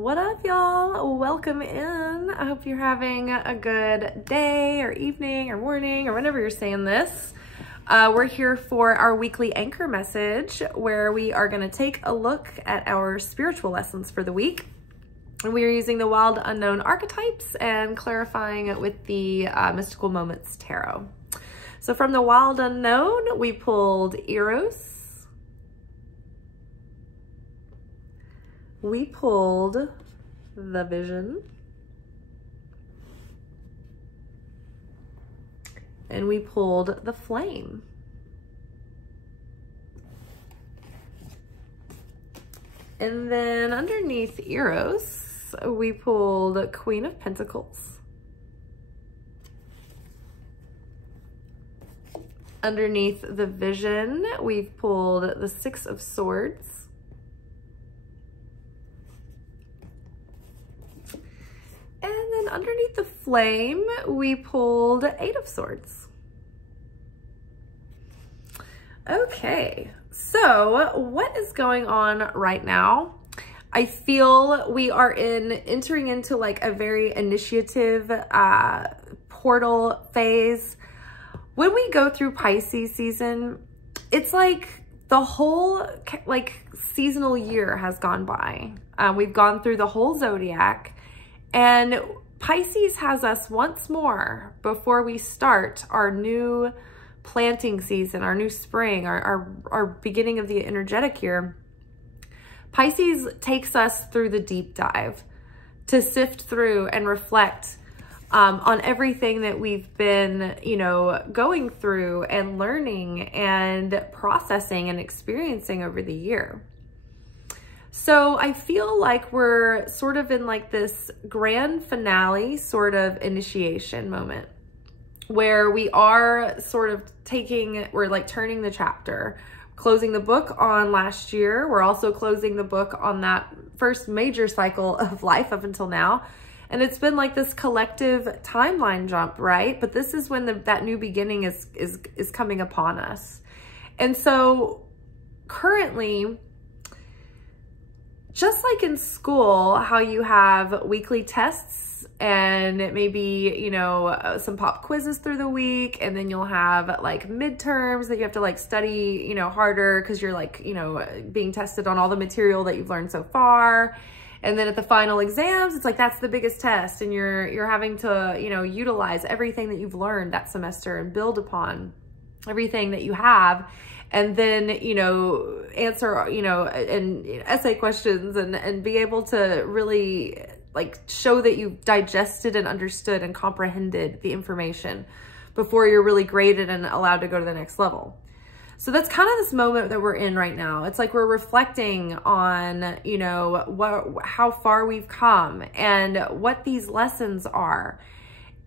What up, y'all? Welcome in. I hope you're having a good day or evening or morning or whenever you're saying this. We're here for our weekly anchor message where we are going to take a look at our spiritual lessons for the week. And we are using the Wild Unknown archetypes and clarifying it with the Mystical Moments Tarot. So from the Wild Unknown, we pulled Eros. We pulled the Vision. And we pulled the Flame. And then underneath Eros, we pulled Queen of Pentacles. Underneath the Vision, we've pulled the Six of Swords. And then underneath the Flame, we pulled Eight of Swords. Okay, so what is going on right now? I feel we are entering into like a very initiative portal phase. When we go through Pisces season, it's like the whole like seasonal year has gone by. We've gone through the whole zodiac. And Pisces has us once more before we start our new planting season, our new spring, our beginning of the energetic year. Pisces takes us through the deep dive to sift through and reflect on everything that we've been, going through and learning and processing and experiencing over the year. So I feel like we're sort of in like this grand finale sort of initiation moment where we are sort of we're like turning the chapter, closing the book on last year. We're also closing the book on that first major cycle of life up until now. And it's been like this collective timeline jump, right? But this is when that new beginning is coming upon us. And so currently, just like in school, how you have weekly tests and maybe, some pop quizzes through the week, and then you'll have like midterms that you have to like study, harder because you're like, being tested on all the material that you've learned so far. And then at the final exams, it's like, that's the biggest test. And you're having to, utilize everything that you've learned that semester and build upon everything that you have. And then, answer, and essay questions and be able to really like show that you've digested and understood and comprehended the information before you're really graded and allowed to go to the next level. So that's kind of this moment that we're in right now. It's like we're reflecting on, how far we've come and what these lessons are.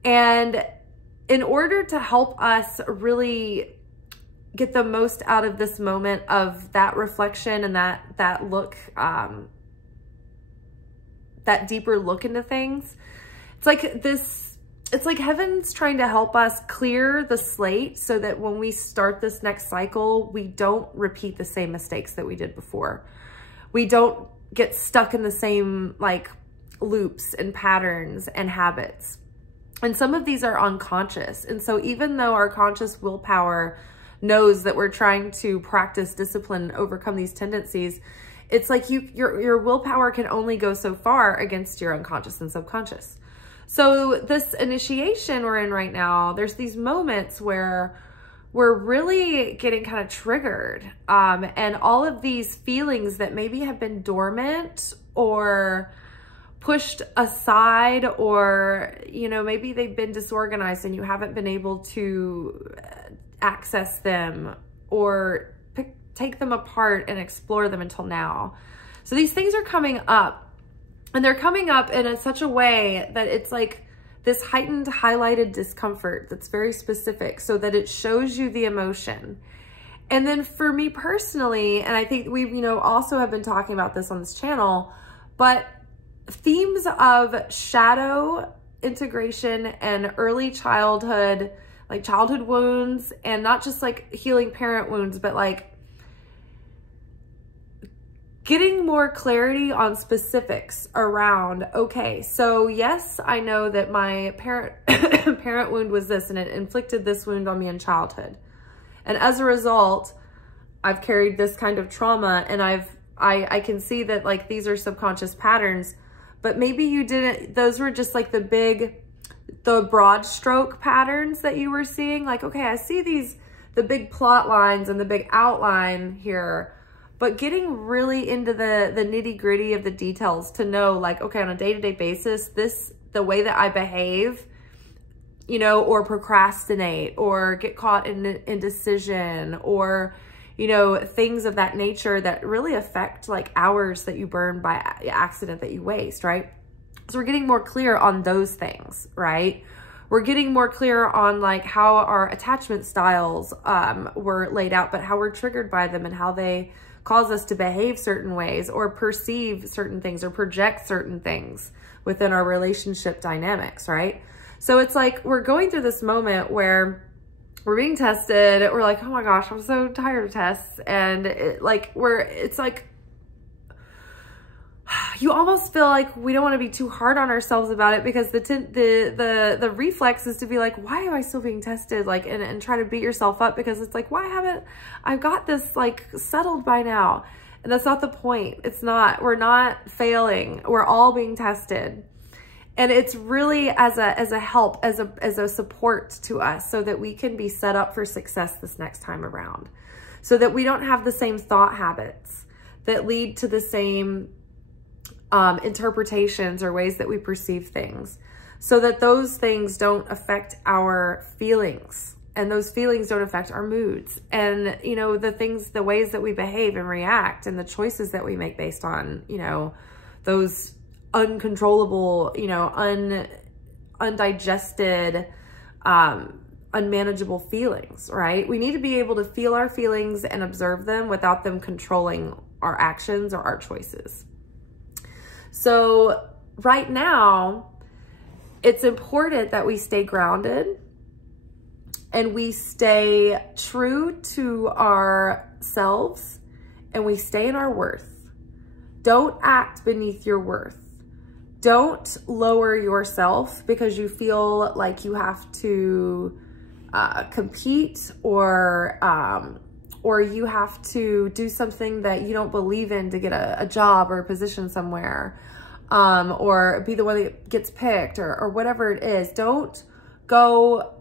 And in order to help us really get the most out of this moment of that reflection and that look, that deeper look into things, it's like heaven's trying to help us clear the slate so that when we start this next cycle, we don't repeat the same mistakes that we did before. We don't get stuck in the same like loops and patterns and habits. And some of these are unconscious. And so even though our conscious willpower knows that we're trying to practice discipline and overcome these tendencies, it's like your willpower can only go so far against your unconscious and subconscious. So this initiation we're in right now, there's these moments where we're really getting kind of triggered. And all of these feelings that maybe have been dormant or pushed aside, or, maybe they've been disorganized and you haven't been able to access them or take them apart and explore them until now. So these things are coming up, and they're coming up in such a way that it's like this heightened, highlighted discomfort that's very specific so that it shows you the emotion. And then for me personally, and I think we also have been talking about this on this channel, but themes of shadow integration and early childhood, like childhood wounds, and not just like healing parent wounds, but like getting more clarity on specifics around, okay, so yes, I know that my parent wound was this, and it inflicted this wound on me in childhood. And as a result, I've carried this kind of trauma, and I can see that like these are subconscious patterns, but maybe you didn't, those were just like the broad stroke patterns that you were seeing. Like, okay, I see the big plot lines and the big outline here, but getting really into the nitty gritty of the details to know like, okay, on a day-to-day basis, the way that I behave, you know, or procrastinate or get caught in indecision or, you know, things of that nature that really affect like hours that you burn by accident that you waste, right? So we're getting more clear on those things, right? We're getting more clear on like how our attachment styles were laid out, but how we're triggered by them and how they cause us to behave certain ways or perceive certain things or project certain things within our relationship dynamics, right? So it's like we're going through this moment where we're being tested. We're like, oh my gosh, I'm so tired of tests. And it's like, you almost feel like we don't want to be too hard on ourselves about it, because the reflex is to be like, why am I still being tested? Like, and try to beat yourself up, because it's like, why haven't I got this like settled by now? And that's not the point. It's not, we're not failing. We're all being tested. And it's really as a help, as a support to us, so that we can be set up for success this next time around, so that we don't have the same thought habits that lead to the same interpretations or ways that we perceive things, so that those things don't affect our feelings, and those feelings don't affect our moods, and, you know, the ways that we behave and react, and the choices that we make based on, you know, those uncontrollable, you know, undigested, unmanageable feelings, right? We need to be able to feel our feelings and observe them without them controlling our actions or our choices. So right now, it's important that we stay grounded and we stay true to ourselves and we stay in our worth. Don't act beneath your worth. Don't lower yourself because you feel like you have to compete or you have to do something that you don't believe in to get a job or a position somewhere, or be the one that gets picked or whatever it is. Don't go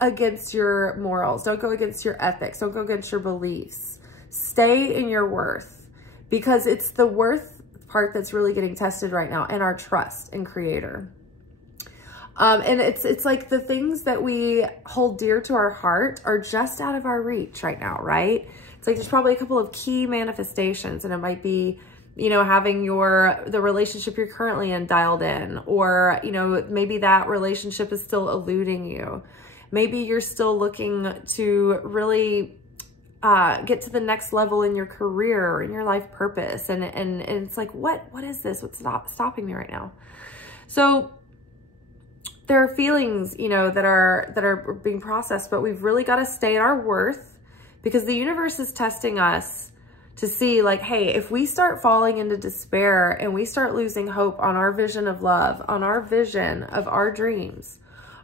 against your morals. Don't go against your ethics. Don't go against your beliefs. Stay in your worth, because it's the worth part that's really getting tested right now, and our trust in Creator. And it's like the things that we hold dear to our heart are just out of our reach right now, right? It's like there's probably a couple of key manifestations, and it might be, you know, having the relationship you're currently in dialed in, or, you know, maybe that relationship is still eluding you. Maybe you're still looking to really get to the next level in your career or in your life purpose. And it's like, what is this? What's stopping me right now? So there are feelings, you know, that are being processed, but we've really got to stay at our worth, because the universe is testing us to see like, hey, if we start falling into despair and we start losing hope on our vision of love, on our vision of our dreams,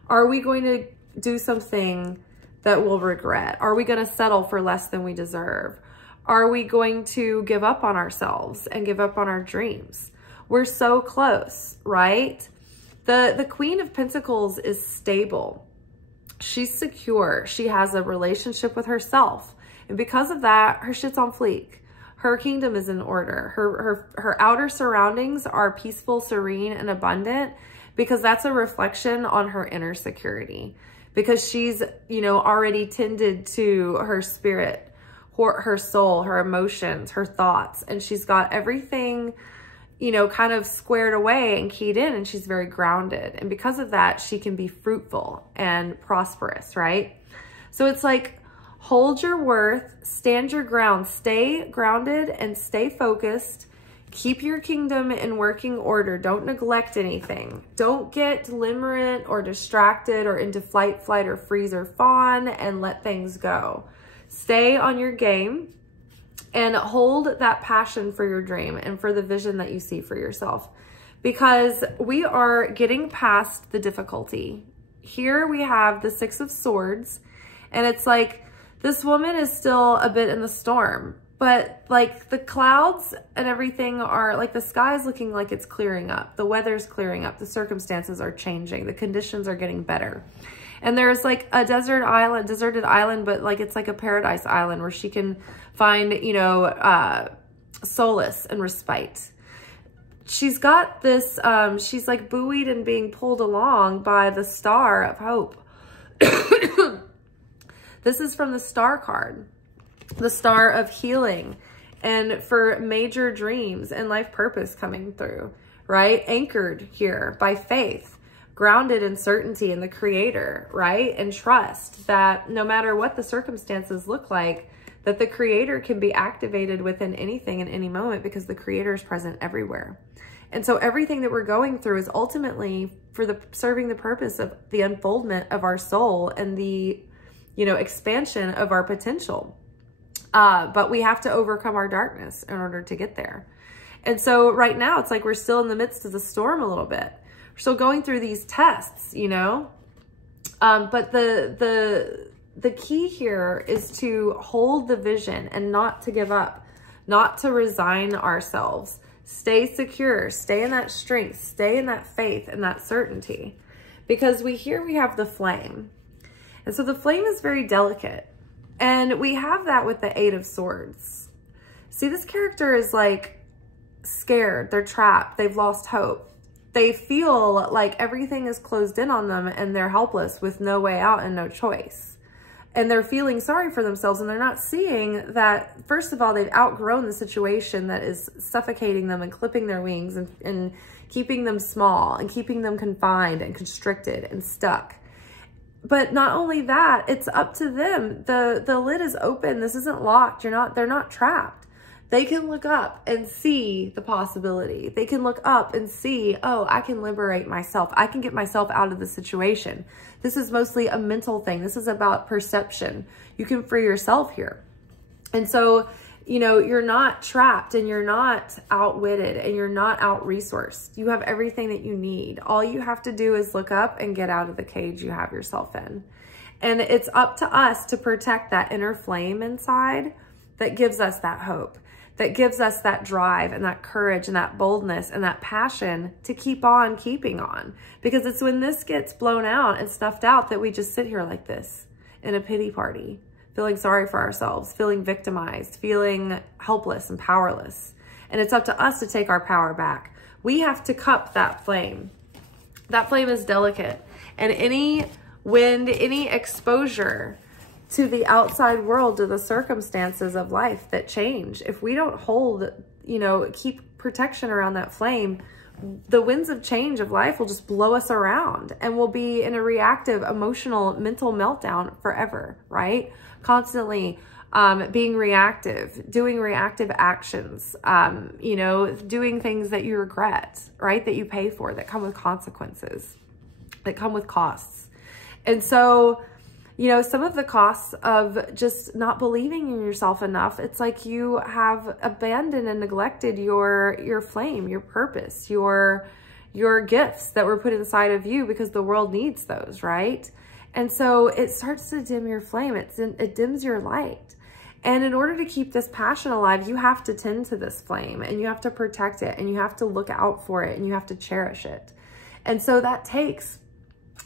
are we going to do something that we'll regret? Are we going to settle for less than we deserve? Are we going to give up on ourselves and give up on our dreams? We're so close, right? The Queen of Pentacles is stable. She's secure. She has a relationship with herself. And because of that, her shit's on fleek. Her kingdom is in order. Her outer surroundings are peaceful, serene, and abundant, because that's a reflection on her inner security. Because she's, you know, already tended to her spirit, her soul, her emotions, her thoughts, and she's got everything, you know, kind of squared away and keyed in, and she's very grounded. And because of that, she can be fruitful and prosperous, right? So it's like, hold your worth, stand your ground, stay grounded and stay focused. Keep your kingdom in working order. Don't neglect anything. Don't get limerent or distracted or into flight, or freeze, or fawn and let things go. Stay on your game and hold that passion for your dream and for the vision that you see for yourself, because we are getting past the difficulty. Here we have the Six of Swords, and it's like this woman is still a bit in the storm, but like the clouds and everything are like, the sky is looking like it's clearing up. The weather's clearing up. The circumstances are changing. The conditions are getting better. And there's like a deserted island, but like it's like a paradise island where she can find, you know, solace and respite. She's got this, she's like buoyed and being pulled along by the Star of Hope. This is from the Star card. The Star of healing and for major dreams and life purpose coming through, right? Anchored here by faith, grounded in certainty in the Creator, right? And trust that no matter what the circumstances look like, that the Creator can be activated within anything in any moment, because the Creator is present everywhere. And so everything that we're going through is ultimately for serving the purpose of the unfoldment of our soul and the, you know, expansion of our potential. But we have to overcome our darkness in order to get there. And so right now it's like we're still in the midst of the storm a little bit. We're still going through these tests, you know. But the key here is to hold the vision and not to give up, not to resign ourselves. Stay secure, stay in that strength, stay in that faith and that certainty. Because we have the flame. And so the flame is very delicate. And we have that with the Eight of Swords. See, this character is like scared. They're trapped. They've lost hope. They feel like everything is closed in on them and they're helpless with no way out and no choice. And they're feeling sorry for themselves, and they're not seeing that, first of all, they've outgrown the situation that is suffocating them and clipping their wings and keeping them small and keeping them confined and constricted and stuck. But not only that, it's up to them. The lid is open. This isn't locked. They're not trapped. They can look up and see the possibility. They can look up and see, oh, I can liberate myself. I can get myself out of the situation. This is mostly a mental thing. This is about perception. You can free yourself here. And so, you know, you're not trapped and you're not outwitted and you're not out-resourced. You have everything that you need. All you have to do is look up and get out of the cage you have yourself in. And it's up to us to protect that inner flame inside that gives us that hope, that gives us that drive and that courage and that boldness and that passion to keep on keeping on. Because it's when this gets blown out and snuffed out that we just sit here like this in a pity party, feeling sorry for ourselves, feeling victimized, feeling helpless and powerless. And it's up to us to take our power back. We have to cup that flame. That flame is delicate. And any wind, any exposure to the outside world, to the circumstances of life that change, if we don't hold, you know, keep protection around that flame, the winds of change of life will just blow us around and we'll be in a reactive, emotional, mental meltdown forever, right? Constantly being reactive, doing reactive actions, you know, doing things that you regret, right? That you pay for, that come with consequences, that come with costs. And so, you know, some of the costs of just not believing in yourself enough, it's like you have abandoned and neglected your flame, your purpose, your gifts that were put inside of you, because the world needs those, right? And so it starts to dim your flame. It dims your light. And in order to keep this passion alive, you have to tend to this flame and you have to protect it and you have to look out for it and you have to cherish it. And so that takes,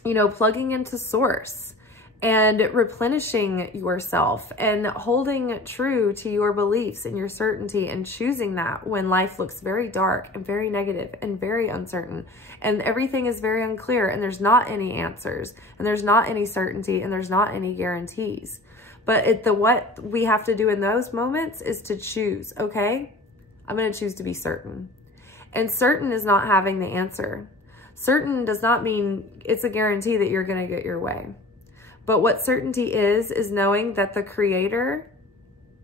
you know, plugging into source and replenishing yourself and holding true to your beliefs and your certainty and choosing that when life looks very dark and very negative and very uncertain and everything is very unclear and there's not any answers and there's not any certainty and there's not any guarantees. But what we have to do in those moments is to choose, okay? I'm going to choose to be certain. And certain is not having the answer. Certain does not mean it's a guarantee that you're going to get your way. But what certainty is knowing that the Creator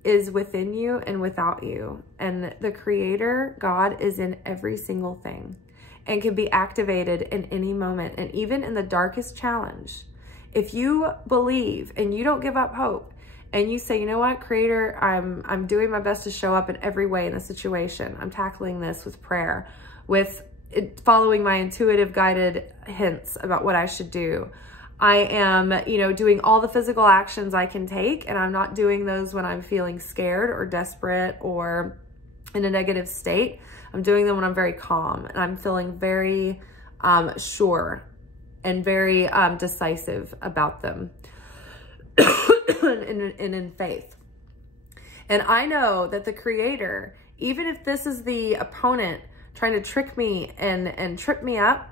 is within you and without you. And the Creator, God, is in every single thing and can be activated in any moment. And even in the darkest challenge, if you believe and you don't give up hope and you say, you know what, Creator, I'm doing my best to show up in every way in the situation. I'm tackling this with prayer, with following my intuitive guided hints about what I should do. I am, doing all the physical actions I can take, and I'm not doing those when I'm feeling scared or desperate or in a negative state. I'm doing them when I'm very calm and I'm feeling very sure and very decisive about them and in faith. And I know that the Creator, even if this is the opponent trying to trick me and trip me up,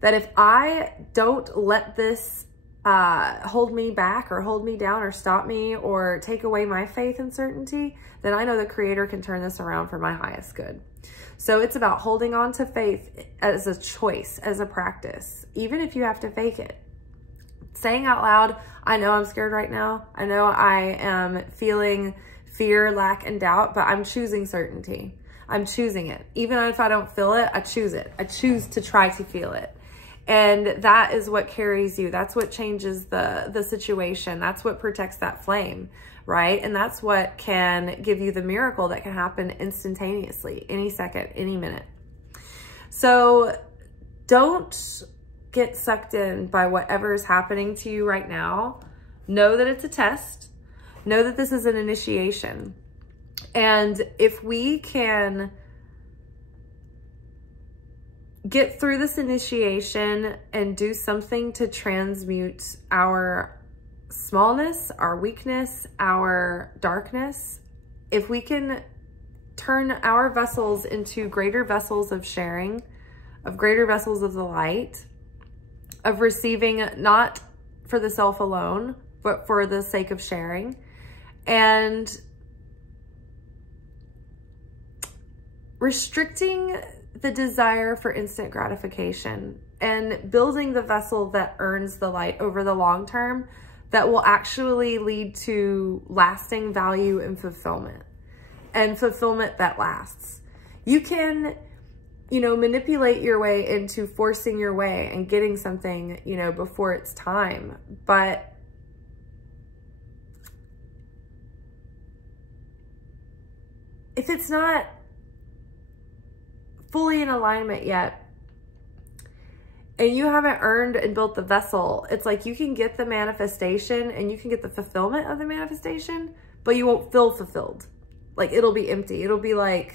that if I don't let this hold me back or hold me down or stop me or take away my faith and certainty, then I know the Creator can turn this around for my highest good. So it's about holding on to faith as a choice, as a practice, even if you have to fake it. Saying out loud, I know I'm scared right now. I know I am feeling fear, lack, and doubt, but I'm choosing certainty. I'm choosing it. Even if I don't feel it, I choose it. I choose to try to feel it. And that is what carries you. That's what changes the situation. That's what protects that flame, right? And that's what can give you the miracle that can happen instantaneously, any second, any minute. So don't get sucked in by whatever is happening to you right now. Know that it's a test. Know that this is an initiation. And if we can get through this initiation and do something to transmute our smallness, our weakness, our darkness, if we can turn our vessels into greater vessels of sharing, of greater vessels of the light, of receiving, not for the self alone, but for the sake of sharing, and restricting the desire for instant gratification and building the vessel that earns the light over the long term, that will actually lead to lasting value and fulfillment that lasts. You can, manipulate your way into forcing your way and getting something, before it's time. But if it's not fully in alignment yet, and you haven't earned and built the vessel, it's like you can get the manifestation and you can get the fulfillment of the manifestation, but you won't feel fulfilled. Like, it'll be empty. It'll be like,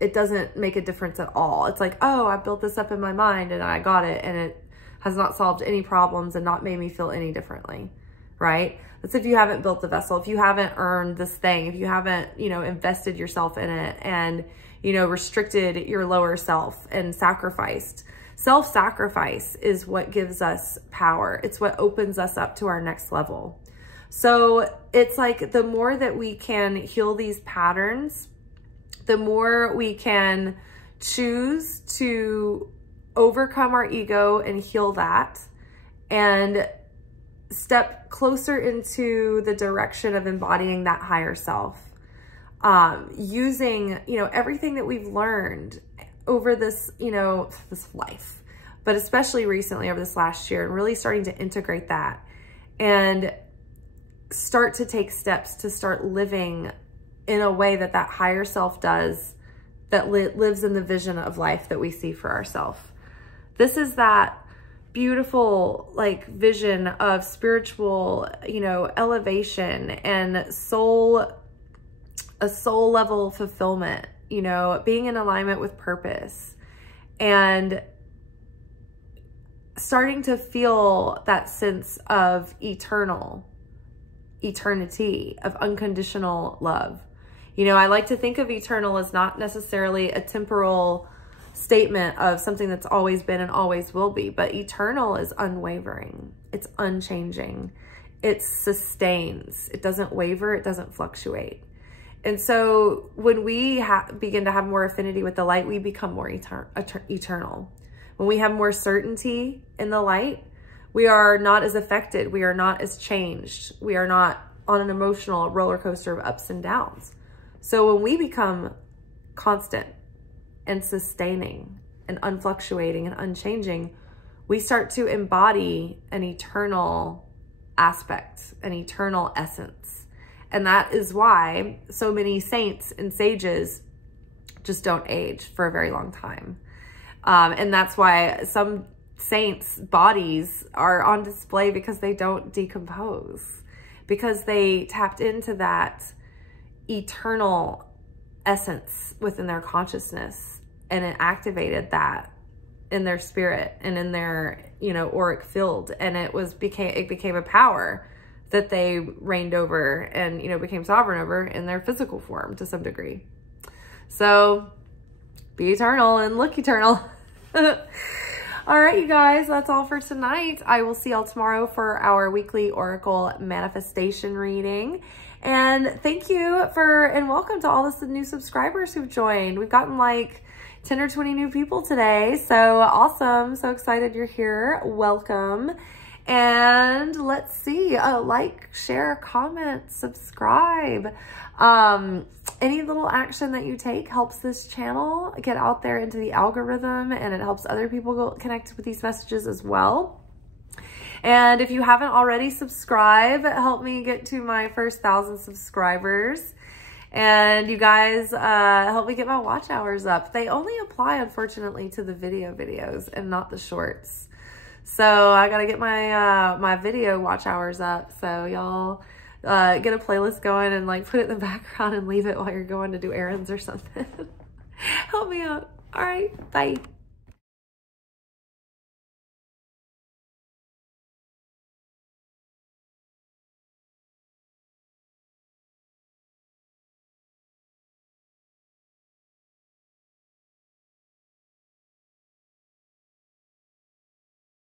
it doesn't make a difference at all. It's like, oh, I built this up in my mind and I got it, and it has not solved any problems and not made me feel any differently, right? That's if you haven't built the vessel, if you haven't earned this thing, if you haven't, invested yourself in it and, restricted your lower self and sacrificed. Self-sacrifice is what gives us power. It's what opens us up to our next level. So it's like the more that we can heal these patterns, the more we can choose to overcome our ego and heal that and step closer into the direction of embodying that higher self. Using, everything that we've learned over this, this life, but especially recently over this last year, and really starting to integrate that and start to take steps to start living in a way that that higher self does, that lives in the vision of life that we see for ourselves. This is that beautiful vision of spiritual, elevation and a soul level fulfillment, being in alignment with purpose and starting to feel that sense of eternity, of unconditional love. I like to think of eternal as not necessarily a temporal statement of something that's always been and always will be, but eternal is unwavering. It's unchanging. It sustains. It doesn't waver. It doesn't fluctuate. And so when we begin to have more affinity with the light, we become more eternal. When we have more certainty in the light, we are not as affected. We are not as changed. We are not on an emotional roller coaster of ups and downs. So when we become constant and sustaining and unfluctuating and unchanging, we start to embody an eternal aspect, an eternal essence. And that is why so many saints and sages just don't age for a very long time. And that's why some saints' bodies are on display, because they don't decompose, because they tapped into that eternal essence within their consciousness, and it activated that in their spirit and in their, you know, auric field. And it became a power that they reigned over and, you know, became sovereign over in their physical form to some degree. So be eternal and look eternal. All right, you guys, that's all for tonight. I will see y'all tomorrow for our weekly oracle manifestation reading. And thank you and welcome to all the new subscribers who've joined. We've gotten like 10 or 20 new people today. So awesome. So excited you're here. Welcome. And let's see, like, share, comment, subscribe. Any little action that you take helps this channel get out there into the algorithm, and it helps other people go connect with these messages as well. And if you haven't already, subscribe. Help me get to my first 1,000 subscribers. And you guys help me get my watch hours up. They only apply, unfortunately, to the videos and not the shorts. So I got to get my my video watch hours up. So y'all get a playlist going and like put it in the background and leave it while you're going to do errands or something. Help me out. All right. Bye.